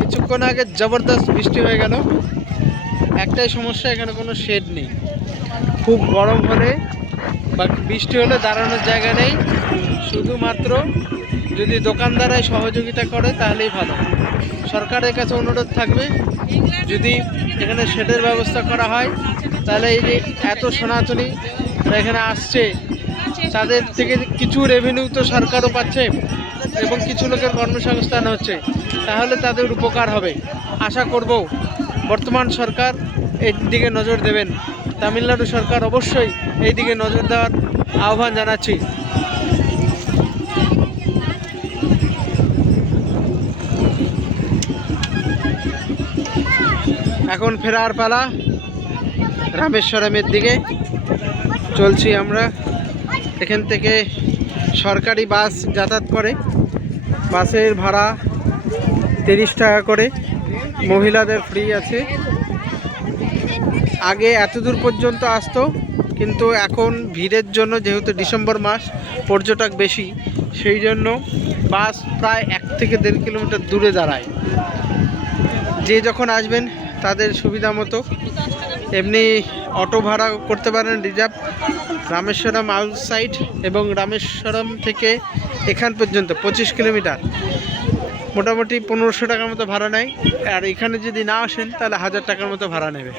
কিছুক্ষণ আগে জবরদস্ত বৃষ্টি হয়ে গেল। একটাই সমস্যা, এখানে কোনো শেড নেই। খুব গরম হলে বা বৃষ্টি হলে দাঁড়ানোর জায়গা নেই। শুধুমাত্র যদি দোকানদারাই সহযোগিতা করে তাহলেই ভালো। সরকারের কাছে অনুরোধ থাকবে, যদি এখানে শেডের ব্যবস্থা করা হয় তাহলে এই যে এত সনাতনী এখানে আসছে তাদের থেকে কিছু রেভিনিউ তো সরকারও পাচ্ছে এবং কিছু লোকের কর্মসংস্থান হচ্ছে, তাহলে তাদের উপকার হবে। আশা করব বর্তমান সরকার এই দিকে নজর দেবেন। তামিলনাড়ু সরকার অবশ্যই এই দিকে নজর দেওয়ার আহ্বান জানাচ্ছি। এখন ফেরার পালা রামেশ্বরমের দিকে চলছি আমরা। এখান থেকে সরকারি বাস যাতায়াত করে, বাসের ভাড়া 30 টাকা করে, মহিলাদের ফ্রি আছে। আগে এত দূর পর্যন্ত আসতো, কিন্তু এখন ভিড়ের জন্য, যেহেতু ডিসেম্বর মাস পর্যটক বেশি, সেই জন্য বাস প্রায় 1 থেকে 1.5 কিলোমিটার দূরে দাঁড়ায়। যে যখন আসবেন তাদের সুবিধা মতো এমনি অটো ভাড়া করতে পারেন রিজার্ভ, রামেশ্বরম আউটসাইড এবং রামেশ্বরম থেকে এখান পর্যন্ত 25 কিলোমিটার, মোটামুটি 1500 টাকার মতো ভাড়া নেয়। আর এখানে যদি না আসেন তাহলে 1000 টাকার মতো ভাড়া নেবে।